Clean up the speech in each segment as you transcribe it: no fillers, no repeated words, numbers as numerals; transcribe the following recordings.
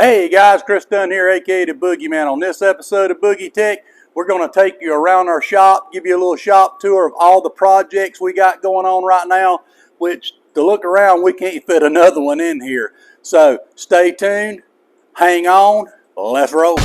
Hey guys, Chris Dunn here, aka the Boogeyman. On this episode of Boogie Tech, we're going to take you around our shop, give you a little shop tour of all the projects we got going on right now, which to look around, we can't fit another one in here. So stay tuned, hang on, let's roll.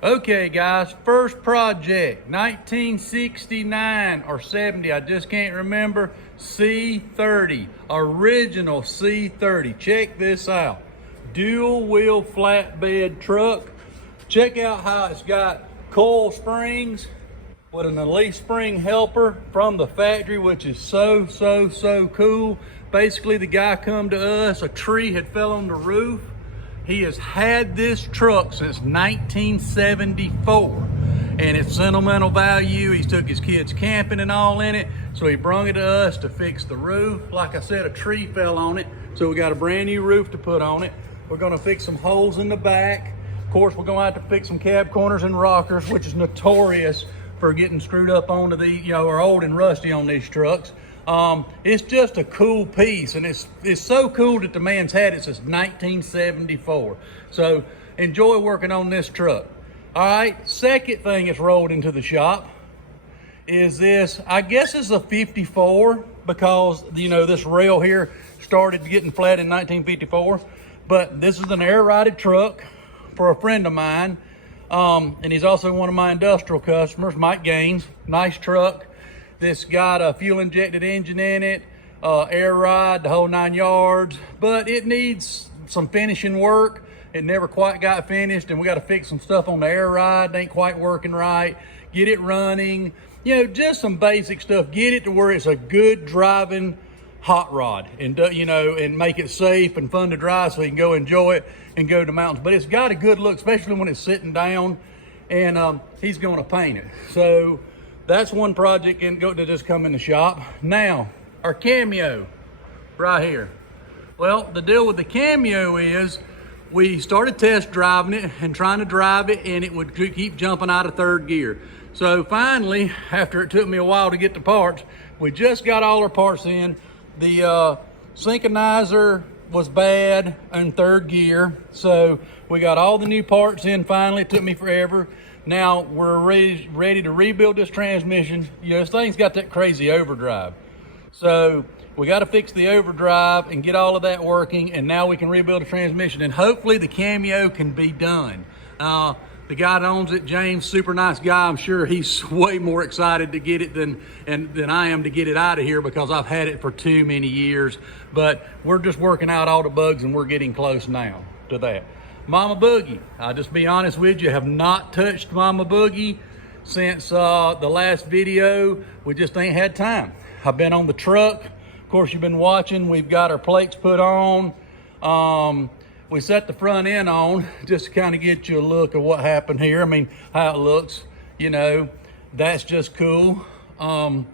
Okay guys, first project, 1969 or 70, I just can't remember, C30, original C30. Check this out, dual wheel flatbed truck. Check out how it's got coil springs with an Elite spring helper from the factory, which is so cool. Basically the guy come to us, a tree had fell on the roof. He has had this truck since 1974, and it's sentimental value. He's took his kids camping and all in it, so he brung it to us to fix the roof. Like I said, a tree fell on it, so we got a brand new roof to put on it. We're gonna fix some holes in the back. Of course, we're gonna have to fix some cab corners and rockers, which is notorious for getting screwed up onto the, or old and rusty on these trucks. It's just a cool piece, and it's so cool that the man's had it since 1974. So enjoy working on this truck. All right, second thing that's rolled into the shop is this. I guess it's a 54 because, this rail here started getting flat in 1954. But this is an air-rotted truck for a friend of mine. And he's also one of my industrial customers, Mike Gaines. Nice truck. This got a fuel injected engine in it, air ride, the whole 9 yards, but it needs some finishing work. It never quite got finished, and we got to fix some stuff on the air ride. It ain't quite working right. Get it running, just some basic stuff. Get it to where it's a good driving hot rod, and and make it safe and fun to drive so you can go enjoy it and go to the mountains. But it's got a good look, especially when it's sitting down, and he's going to paint it. So that's one project that just come in the shop. Now, our cameo right here. Well, the deal with the cameo is we started test driving it and trying to drive it, and it would keep jumping out of third gear. So finally, after it took me a while to get the parts, we just got all our parts in. The synchronizer was bad in third gear, so we got all the new parts in finally. It took me forever. Now we're ready to rebuild this transmission. This thing's got that crazy overdrive. So we got to fix the overdrive and get all of that working, and now we can rebuild the transmission, and hopefully the cameo can be done. The guy that owns it, James, super nice guy. I'm sure he's way more excited to get it than I am to get it out of here, because I've had it for too many years. But we're just working out all the bugs, and we're getting close now to that. Mama Boogie, I'll just be honest with you, have not touched Mama Boogie since the last video. We just ain't had time. I've been on the truck. Of course, you've been watching. We've got our plates put on. We set the front end on just to kind of get you a look of what happened here. I mean, how it looks, that's just cool. I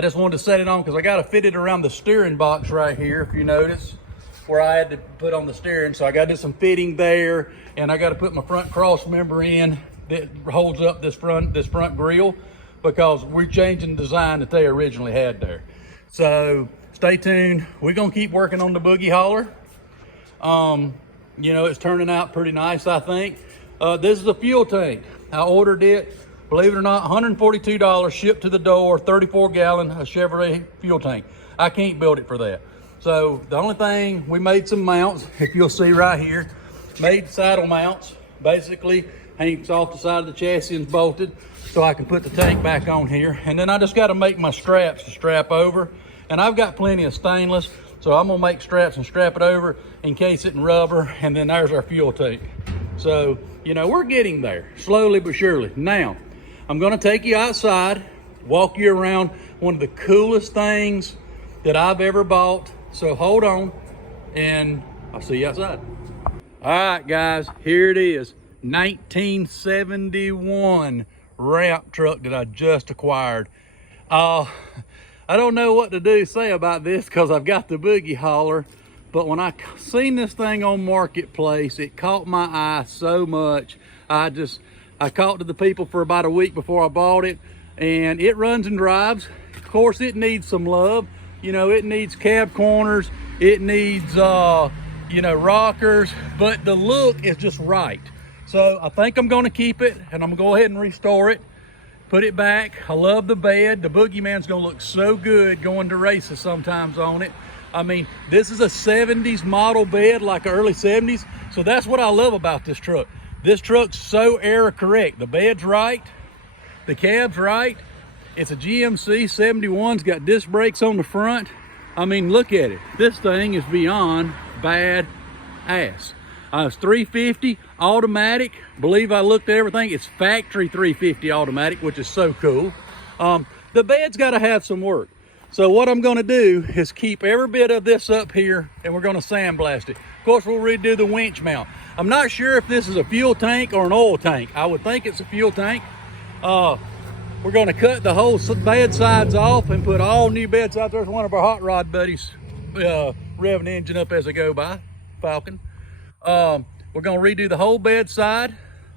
just wanted to set it on because I got to fit it around the steering box right here, if you notice, where I had to put on the steering. So I got to do some fitting there, and I got to put my front cross member in that holds up this front grille, because we're changing the design that they originally had there. So stay tuned. We're gonna keep working on the boogie hauler. It's turning out pretty nice, I think. This is a fuel tank. I ordered it, believe it or not, $142 shipped to the door, 34-gallon Chevrolet fuel tank. I can't build it for that. So the only thing, we made some mounts, if you'll see right here, made saddle mounts, basically hangs off the side of the chassis and bolted, so I can put the tank back on here. And then I just got to make my straps to strap over, and I've got plenty of stainless, so I'm gonna make straps and strap it over, encase it in rubber, and then there's our fuel tank. So, we're getting there, slowly but surely. Now, I'm gonna take you outside, walk you around one of the coolest things that I've ever bought. So hold on, and I'll see you outside. All right, guys, here it is. 1971 ramp truck that I just acquired. I don't know what to say about this, because I've got the boogie hauler, but when I seen this thing on Marketplace, it caught my eye so much. I talked to the people for about a week before I bought it, and it runs and drives. Of course, it needs some love. You know, it needs cab corners, it needs you know, rockers, but the look is just right. So I think I'm gonna keep it, and I'm gonna go ahead and restore it, put it back. I love the bed. The Boogeyman's gonna look so good going to races sometimes on it. I mean, this is a 70s model bed, like early 70s. So that's what I love about this truck. This truck's so era correct. The bed's right, the cab's right. It's a GMC 71's got disc brakes on the front. I mean, look at it. This thing is beyond bad ass. It's 350 automatic. Believe I looked at everything. It's factory 350 automatic, which is so cool. The bed's got to have some work. So what I'm going to do is keep every bit of this up here, and we're going to sandblast it. Of course, we'll redo the winch mount. I'm not sure if this is a fuel tank or an oil tank. I would think it's a fuel tank. We're going to cut the whole bed sides off and put all new bed sides. There's one of our hot rod buddies revving the engine up as I go by, Falcon. We're going to redo the whole bed side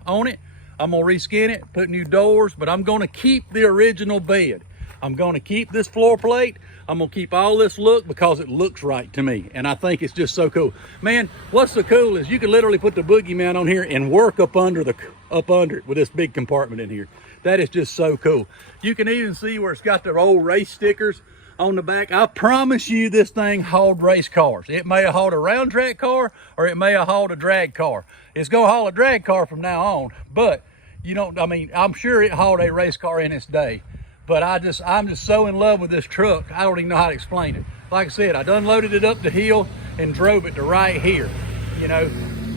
on it. I'm going to reskin it, put new doors, but I'm going to keep the original bed. I'm going to keep this floor plate. I'm going to keep all this look because it looks right to me. And I think it's just so cool. Man, what's so cool is you can literally put the Boogeyman on here and work up under it with this big compartment in here. That is just so cool. You can even see where it's got the old race stickers on the back. I promise you this thing hauled race cars. It may have hauled a round track car, or it may have hauled a drag car. It's going to haul a drag car from now on, but you don't, I mean, I'm sure it hauled a race car in its day. But I'm just so in love with this truck, I don't even know how to explain it. Like I said, I done loaded it up the hill and drove it to right here. You know,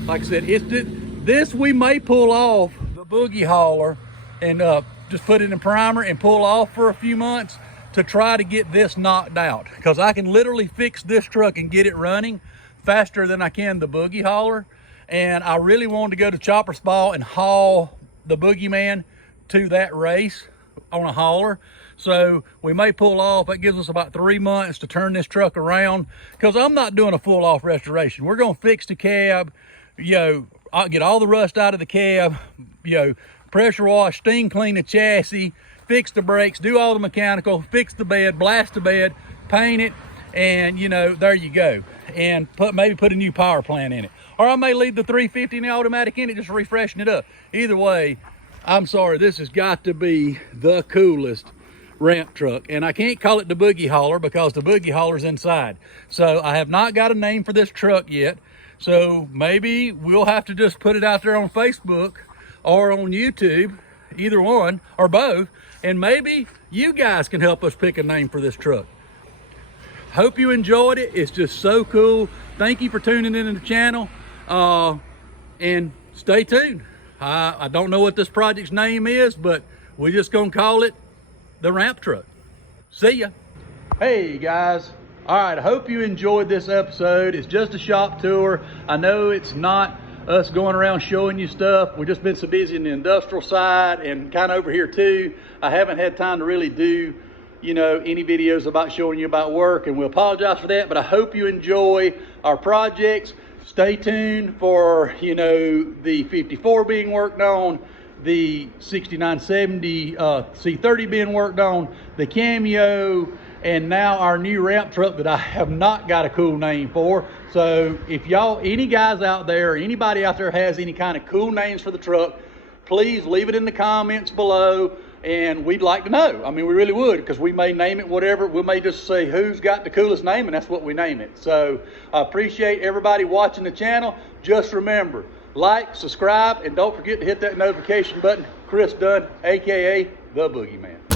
like I said, this we may pull off the boogie hauler and just put it in primer and pull off for a few months to try to get this knocked out. Because I can literally fix this truck and get it running faster than I can the boogie hauler. And I really wanted to go to Chopper Spa and haul the Boogeyman to that race on a hauler. So we may pull off. That gives us about 3 months to turn this truck around, because I'm not doing a full off restoration. We're going to fix the cab, you know, I'll get all the rust out of the cab, you know, pressure wash, steam clean the chassis, fix the brakes, do all the mechanical, fix the bed, blast the bed, paint it, and you know, there you go. And maybe put a new power plant in it. Or I may leave the 350 and the automatic in it, just refreshing it up. Either way, I'm sorry, this has got to be the coolest ramp truck. And I can't call it the boogie hauler because the boogie hauler's inside. So I have not got a name for this truck yet. So maybe we'll have to just put it out there on Facebook or on YouTube, either one or both. And maybe you guys can help us pick a name for this truck. Hope you enjoyed it. It's just so cool. Thank you for tuning in to the channel. And stay tuned. I don't know what this project's name is, but we're just gonna call it the ramp truck. See ya. Hey guys. All right, I hope you enjoyed this episode. It's just a shop tour. I know it's not us going around showing you stuff. We've just been so busy in the industrial side and kind of over here too. I haven't had time to really do, you know, any videos about showing you about work, and we apologize for that, but I hope you enjoy our projects. Stay tuned for, you know, the 54 being worked on, the 6970 C30 being worked on, the Cameo, and now our new ramp truck that I have not got a cool name for. So if y'all, any guys out there, anybody out there has any kind of cool names for the truck, please leave it in the comments below, and we'd like to know. I mean, we really would, because we may name it whatever. We may just say who's got the coolest name, and that's what we name it. So I appreciate everybody watching the channel. Just remember, like, subscribe, and don't forget to hit that notification button. Chris Dunn, aka the Boogeyman.